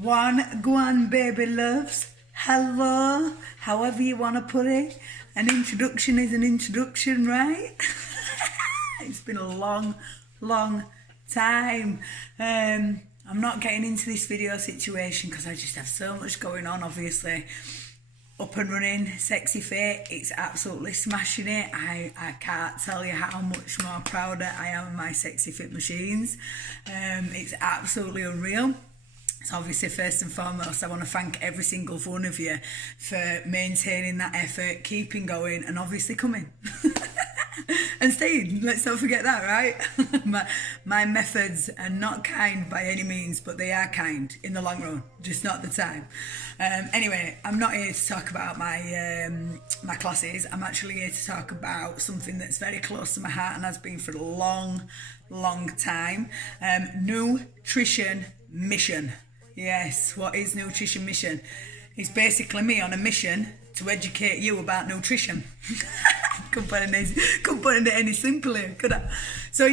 One, go on, baby loves. Hello, however you want to put it. An introduction is an introduction, right? It's been a long time. I'm not getting into this video situation because I just have so much going on, obviously. Up and running, sexy fit, it's absolutely smashing it. I can't tell you how much more prouder I am of my sexy fit machines. It's absolutely unreal. So obviously, first and foremost, I want to thank every single one of you for maintaining that effort, keeping going, and obviously coming. And staying, let's not forget that, right? my methods are not kind by any means, but they are kind in the long run, just not the time. Anyway, I'm not here to talk about my classes. I'm actually here to talk about something that's very close to my heart and has been for a long time. Nutrition mission. Yes, what is nutrition mission? It's basically me on a mission to educate you about nutrition. Couldn't put it any simpler, could I? So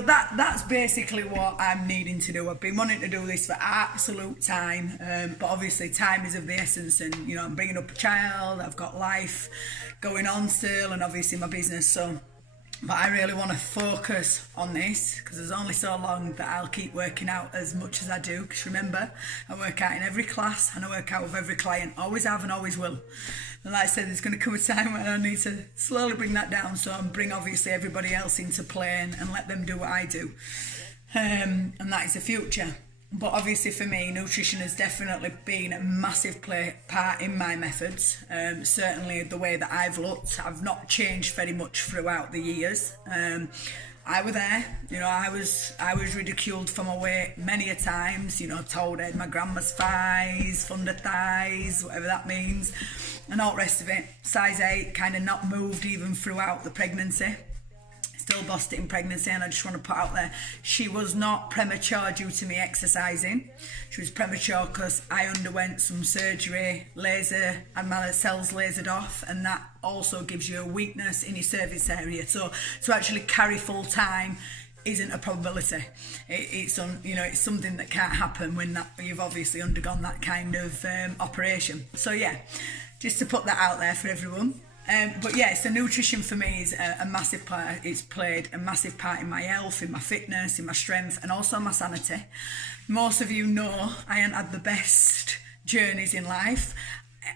that's basically what I'm needing to do. I've been wanting to do this for absolute time, but obviously time is of the essence, and I'm bringing up a child, I've got life going on still, and obviously my business, but I really want to focus on this because there's only so long that I'll keep working out as much as I do. Because remember, I work out in every class and I work out with every client. Always have and always will. And like I said, there's going to come a time when I need to slowly bring that down. So I'm bring obviously everybody else into play and let them do what I do. And that is the future. But obviously for me, nutrition has definitely been a massive part in my methods. Certainly the way that I've looked, I've not changed very much throughout the years. I was there, I was ridiculed for my weight many a times, told I had my grandma's thighs, thunder thighs, whatever that means, and all the rest of it. Size 8, kind of not moved even throughout the pregnancy. Still bossed it in pregnancy, and I just want to put out there, she was not premature due to me exercising. She was premature because I underwent some surgery, laser, and my cells lasered off, and that also gives you a weakness in your cervix area. So to actually carry full time isn't a probability. It's something that can't happen when you've obviously undergone that kind of operation. So yeah, just to put that out there for everyone. So nutrition for me is a massive part. It's played a massive part in my health, in my fitness, in my strength, and also my sanity. Most of you know I haven't had the best journeys in life.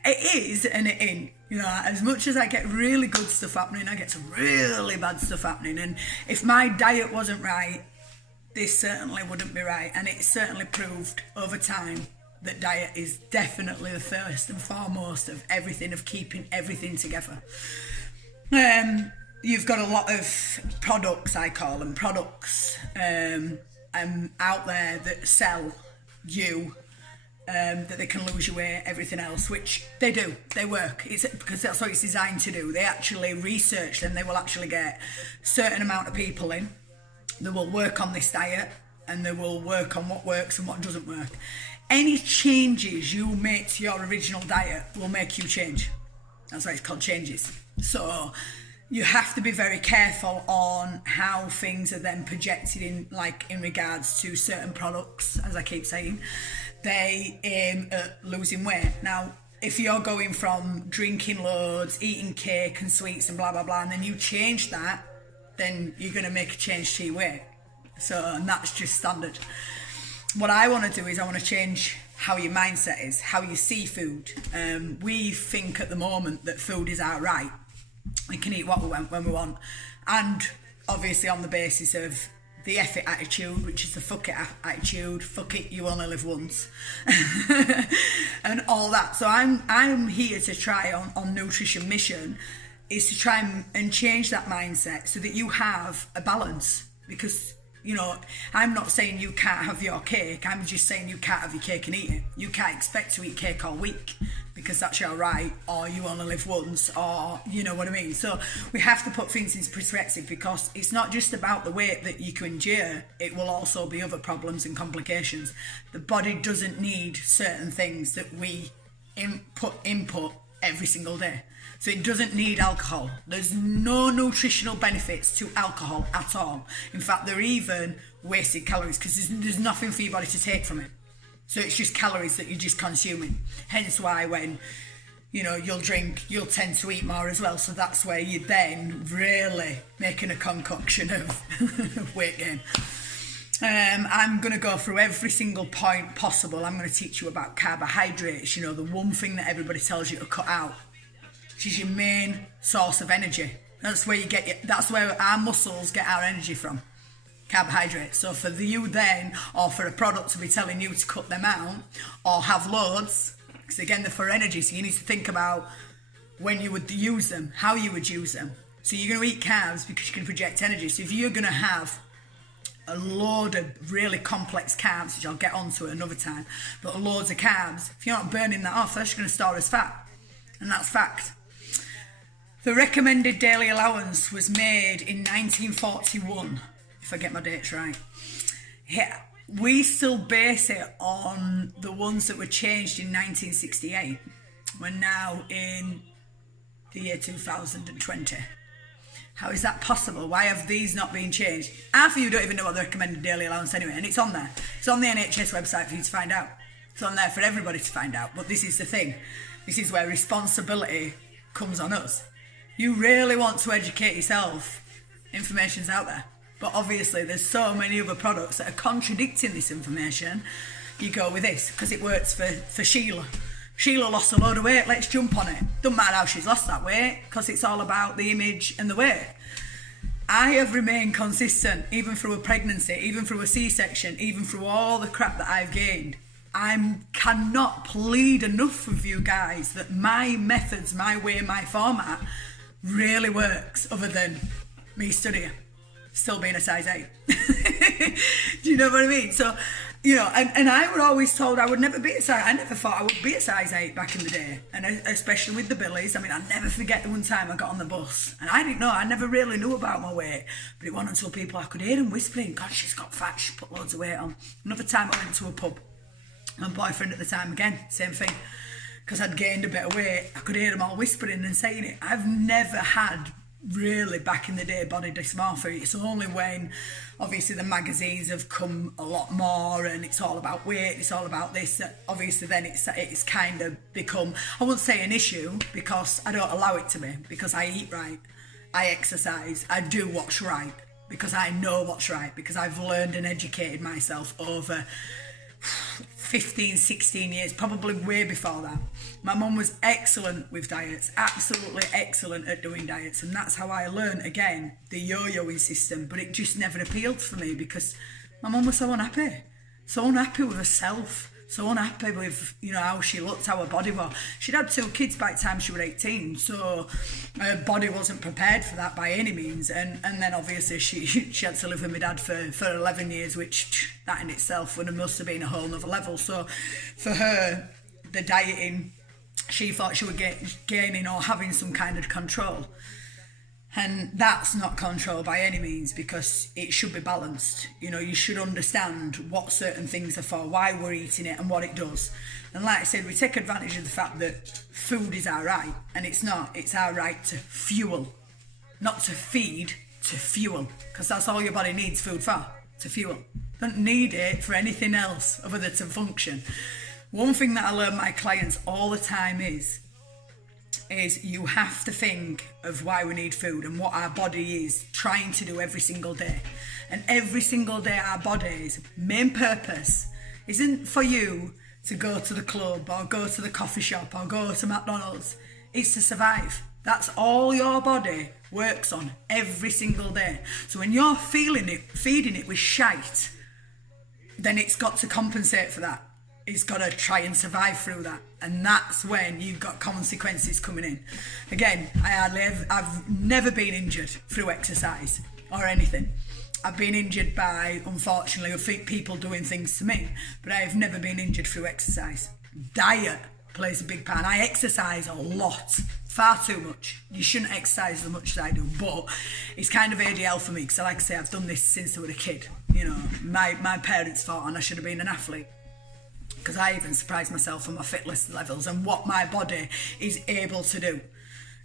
It is and it ain't. As much as I get really good stuff happening, I get some really bad stuff happening. And if my diet wasn't right, this certainly wouldn't be right. And it certainly proved over time that diet is definitely the first and foremost of everything, of keeping everything together. You've got a lot of products, I call them products, out there that sell you that they can lose your weight, everything else, which they do, they work. It's because that's what it's designed to do. They actually research them. They will actually get a certain amount of people in. They will work on this diet and they will work on what works and what doesn't work. Any changes you make to your original diet will make you change. That's why it's called changes. So you have to be very careful on how things are then projected in regards to certain products. As I keep saying, they aim at losing weight. Now, if you're going from drinking loads, eating cake and sweets and blah, blah, blah, and then you change that, then you're going to make a change to your weight. And that's just standard. What I want to do is I want to change how your mindset is, how you see food. We think at the moment that food is our right. We can eat what we want when we want. And obviously on the basis of the F it attitude, which is the fuck it attitude, fuck it, you only live once. And all that. So I'm here to try on Nutrition Mission is to try and change that mindset so that you have a balance. Because I'm not saying you can't have your cake. I'm just saying you can't have your cake and eat it. You can't expect to eat cake all week because that's your right, or you only live once, or you know what I mean. So we have to put things into perspective because it's not just about the weight that you can endure. It will also be other problems and complications. The body doesn't need certain things that we input every single day. So it doesn't need alcohol. There's no nutritional benefits to alcohol at all. In fact, they're even wasted calories because there's nothing for your body to take from it. So it's just calories that you're just consuming. Hence why when, you'll drink, you'll tend to eat more as well. So that's where you're then really making a concoction of weight gain. I'm going to go through every single point possible. I'm going to teach you about carbohydrates, the one thing that everybody tells you to cut out, which is your main source of energy. That's where that's where our muscles get our energy from, carbohydrates. So for you then, or for a product to be telling you to cut them out or have loads, because again, they're for energy, so you need to think about when you would use them, how you would use them. So you're going to eat carbs because you can project energy. So if you're going to have a load of really complex carbs, which I'll get onto at another time, but loads of carbs, if you're not burning that off, that's going to store as fat. And that's fact. The recommended daily allowance was made in 1941, if I get my dates right. Yeah, we still base it on the ones that were changed in 1968. We're now in the year 2020. How is that possible? Why have these not been changed? Half of you don't even know what the recommended daily allowance anyway, and it's on there. It's on the NHS website for you to find out. It's on there for everybody to find out. But this is the thing. This is where responsibility comes on us. You really want to educate yourself. Information's out there. But obviously there's so many other products that are contradicting this information. You go with this because it works for Sheila. Sheila lost a load of weight, let's jump on it. Doesn't matter how she's lost that weight because it's all about the image and the weight. I have remained consistent even through a pregnancy, even through a C-section, even through all the crap that I've gained. I cannot plead enough with you guys that my methods, my way, my format really works, other than me studying, still being a size 8. Do you know what I mean? So, and I was always told I would never be a size. I never thought I would be a size 8 back in the day, and especially with the billies. I mean, I'll never forget the one time I got on the bus, and I didn't know. I never really knew about my weight, but it wasn't until people I could hear them whispering, "God, she's got fat. She's put loads of weight on." Another time I went to a pub. My boyfriend at the time, again, same thing, because I'd gained a bit of weight. I could hear them all whispering and saying it. I've never had really back in the day body dysmorphia. It's only when obviously the magazines have come a lot more and it's all about weight, it's all about this, obviously then it's kind of become, I wouldn't say an issue because I don't allow it to be, because I eat right, I exercise, I do what's right, because I know what's right, because I've learned and educated myself over 15, 16 years, probably way before that. My mum was excellent with diets, absolutely excellent at doing diets, and that's how I learned, again, the yo-yoing system, but it just never appealed for me because my mum was so unhappy with herself, so unhappy with, how she looked, how her body was. She'd had 2 kids by the time she was 18, so her body wasn't prepared for that by any means, and then obviously she had to live with my dad for 11 years, which that in itself must have been a whole nother level. So for her, the dieting, she thought she would get gaining or having some kind of control. And that's not control by any means, because it should be balanced. You should understand what certain things are for, why we're eating it and what it does. And like I said, we take advantage of the fact that food is our right, and it's not. It's our right to fuel, not to feed, to fuel, because that's all your body needs food for, to fuel. Don't need it for anything else other than to function. One thing that I learn my clients all the time is you have to think of why we need food and what our body is trying to do every single day. And every single day our body's main purpose isn't for you to go to the club or go to the coffee shop or go to McDonald's. It's to survive. That's all your body works on every single day. So when you're feeding it with shite, then it's got to compensate for that. It's got to try and survive through that, and that's when you've got consequences coming in. Again, I've never been injured through exercise or anything. I've been injured by, unfortunately, people doing things to me, but I have never been injured through exercise. Diet plays a big part. I exercise a lot, far too much. You shouldn't exercise as much as I do, but it's kind of ADL for me, because like I say, I've done this since I was a kid. My parents thought I should have been an athlete, because I even surprised myself on my fitness levels and what my body is able to do.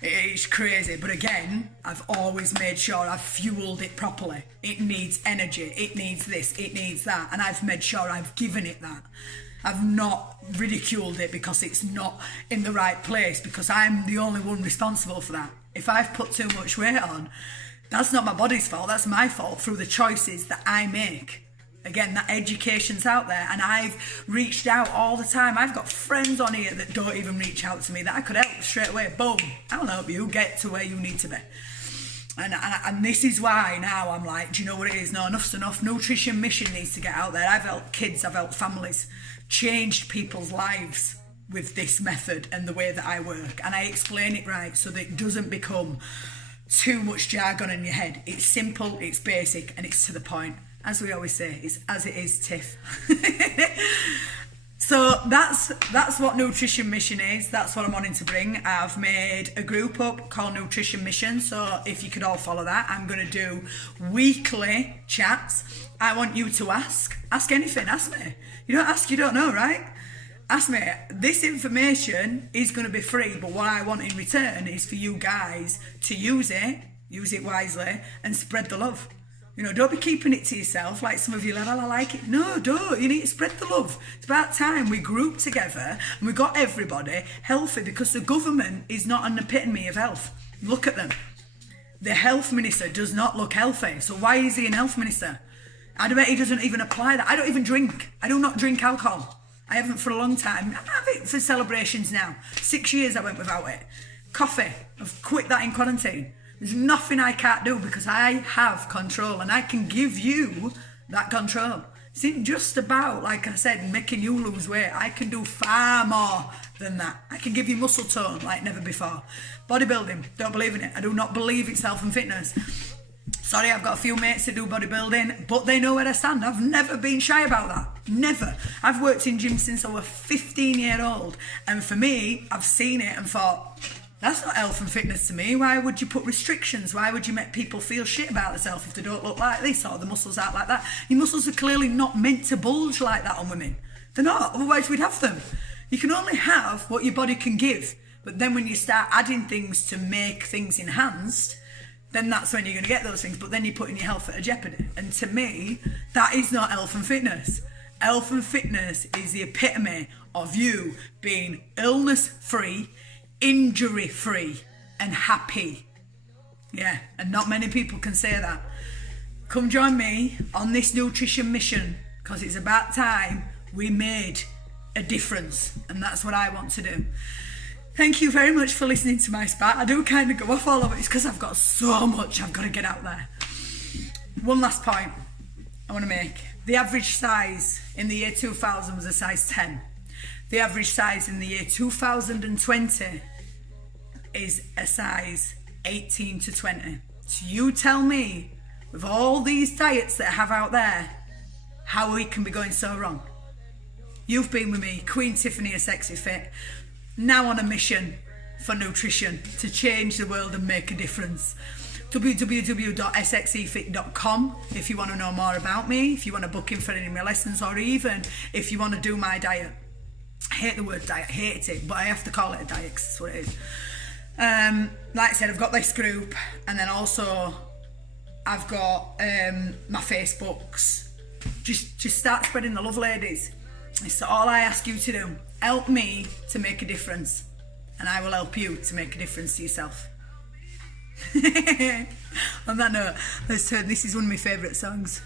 It's crazy, but again, I've always made sure I've fueled it properly. It needs energy, it needs this, it needs that, and I've made sure I've given it that. I've not ridiculed it because it's not in the right place, because I'm the only one responsible for that. If I've put too much weight on, that's not my body's fault, that's my fault through the choices that I make. Again, that education's out there, and I've reached out all the time. I've got friends on here that don't even reach out to me that I could help straight away. Boom, I'll help you get to where you need to be. And this is why now I'm like, do you know what it is? No, enough's enough. Nutrition Mission needs to get out there. I've helped kids, I've helped families, changed people's lives with this method and the way that I work. And I explain it right so that it doesn't become too much jargon in your head. It's simple, it's basic, and it's to the point. As we always say, it's as it is, Tiff. So that's what Nutrition Mission is. That's what I'm wanting to bring. I've made a group up called Nutrition Mission. So if you could all follow that, I'm going to do weekly chats. I want you to ask anything. Ask me. You don't ask, you don't know, right? Ask me. This information is going to be free, but what I want in return is for you guys to use it wisely, and spread the love. You know, don't be keeping it to yourself like some of you, I like it. No, don't. You need to spread the love. It's about time we group together and we got everybody healthy, because the government is not an epitome of health. Look at them. The health minister does not look healthy. So why is he an health minister? I bet he doesn't even apply that. I don't even drink. I do not drink alcohol. I haven't for a long time. I have it for celebrations now. 6 years I went without it. Coffee. I've quit that in quarantine. There's nothing I can't do because I have control, and I can give you that control. It's not just about, like I said, making you lose weight. I can do far more than that. I can give you muscle tone like never before. Bodybuilding, don't believe in it. I do not believe it's health and fitness. Sorry, I've got a few mates that do bodybuilding, but they know where I stand. I've never been shy about that. Never. I've worked in gyms since I was 15-year-old, and for me, I've seen it and thought, that's not health and fitness to me. Why would you put restrictions? Why would you make people feel shit about themselves if they don't look like this or the muscles aren't like that? Your muscles are clearly not meant to bulge like that on women. They're not, otherwise we'd have them. You can only have what your body can give. But then when you start adding things to make things enhanced, then that's when you're going to get those things. But then you're putting your health at a jeopardy. And to me, that is not health and fitness. Health and fitness is the epitome of you being illness-free, injury-free and happy. Yeah, and not many people can say that. Come join me on this nutrition mission, because it's about time we made a difference, and that's what I want to do. Thank you very much for listening to my spat. I do kind of go off all of it. It's because I've got so much I've got to get out there. One last point I want to make. The average size in the year 2000 was a size 10. The average size in the year 2020 is a size 18 to 20. So you tell me, with all these diets that I have out there, how we can be going so wrong. You've been with me, Queen Tiffany of Sexy Fit, now on a mission for nutrition to change the world and make a difference. www.sxefit.com if you want to know more about me, if you want to book in for any of my lessons, or even if you want to do my diet. I hate the word diet, hate it, but I have to call it a diet because that's what it is. Like I said, I've got this group, and then also I've got my Facebooks. Just start spreading the love, ladies. It's all I ask you to do. Help me to make a difference, and I will help you to make a difference to yourself. On that note, let's turn. This is one of my favourite songs.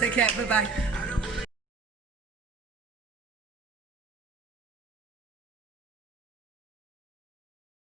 Take care, bye bye.